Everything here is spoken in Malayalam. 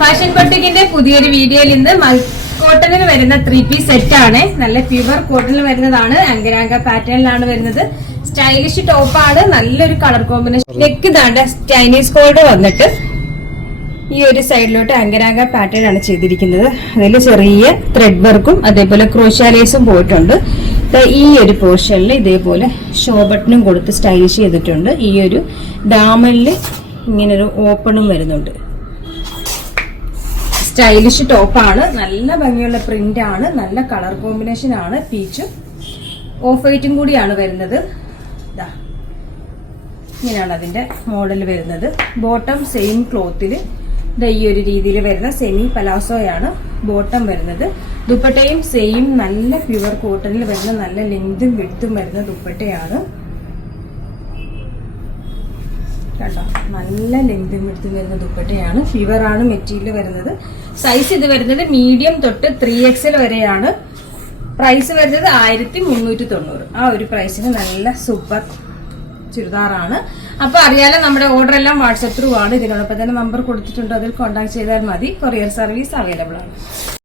ഫാഷൻ ബൊട്ടിക്കിന്റെ പുതിയൊരു വീഡിയോയിൽ ഇന്ന് കോട്ടണിൽ വരുന്ന 3-piece സെറ്റ് ആണ്. നല്ല പ്യുവർ കോട്ടണിൽ വരുന്നതാണ്. അങ്കരാങ്ക പാറ്റേണിലാണ് വരുന്നത്. സ്റ്റൈലിഷ് ടോപ്പാണ്. നല്ലൊരു കളർ കോമ്പിനേഷൻ. നെക്ക് ഇതാണ്ട് ചൈനീസ് കോഡ് വന്നിട്ട് ഈ ഒരു സൈഡിലോട്ട് അങ്കരാങ്ക പാറ്റേൺ ആണ് ചെയ്തിരിക്കുന്നത്. അതിൽ ചെറിയ ത്രെഡ് വർക്കും അതേപോലെ ക്രോഷ്യാലേസും പോയിട്ടുണ്ട്. ഈ ഒരു പോർഷനിൽ ഇതേപോലെ ഷോ ബട്ടണും കൊടുത്ത് സ്റ്റൈലിഷ് ചെയ്തിട്ടുണ്ട്. ഈ ഒരു ഡാമനിൽ ഇങ്ങനൊരു ഓപ്പണും വരുന്നുണ്ട്. സ്റ്റൈലിഷ് ടോപ്പാണ്. നല്ല ഭംഗിയുള്ള പ്രിന്റ് ആണ്. നല്ല കളർ കോമ്പിനേഷൻ ആണ്. പീച്ചും ഓഫ് വൈറ്റും കൂടിയാണ് വരുന്നത്. ഇങ്ങനെയാണ് അതിന്റെ മോഡൽ വരുന്നത്. ബോട്ടം സെയിം ക്ലോത്തില് ഈ ഒരു രീതിയിൽ വരുന്ന സെമി പലാസോയാണ് ബോട്ടം വരുന്നത്. ദുപ്പട്ടയും സെയിം നല്ല പ്യുവർ കോട്ടണിൽ വരുന്ന നല്ല ലെങ്തും വിഡ്ത്തും വരുന്ന ദുപ്പട്ടയാണ്. കണ്ടോ, നല്ല ലെങ്തും വിഡ്ത്തും വരുന്ന ദുപ്പട്ടയാണ്. പ്യുവർ ആണ് മെറ്റീരിയൽ വരുന്നത്. സൈസ് ഇത് വരുന്നത് മീഡിയം തൊട്ട് 3XL വരെയാണ്. പ്രൈസ് വരുന്നത് 1390. ആ ഒരു പ്രൈസിന് നല്ല സൂപ്പർ ചുരിദാറാണ്. അപ്പൊ അറിയാലോ, നമ്മുടെ ഓർഡർ എല്ലാം വാട്സ്ആപ്പ് ത്രൂ ആണ്. ഇതിനോടൊപ്പം തന്നെ നമ്പർ കൊടുത്തിട്ടുണ്ട്, അതിൽ കോൺടാക്ട് ചെയ്താൽ മതി. കൊറിയർ സർവീസ് അവൈലബിൾ ആണ്.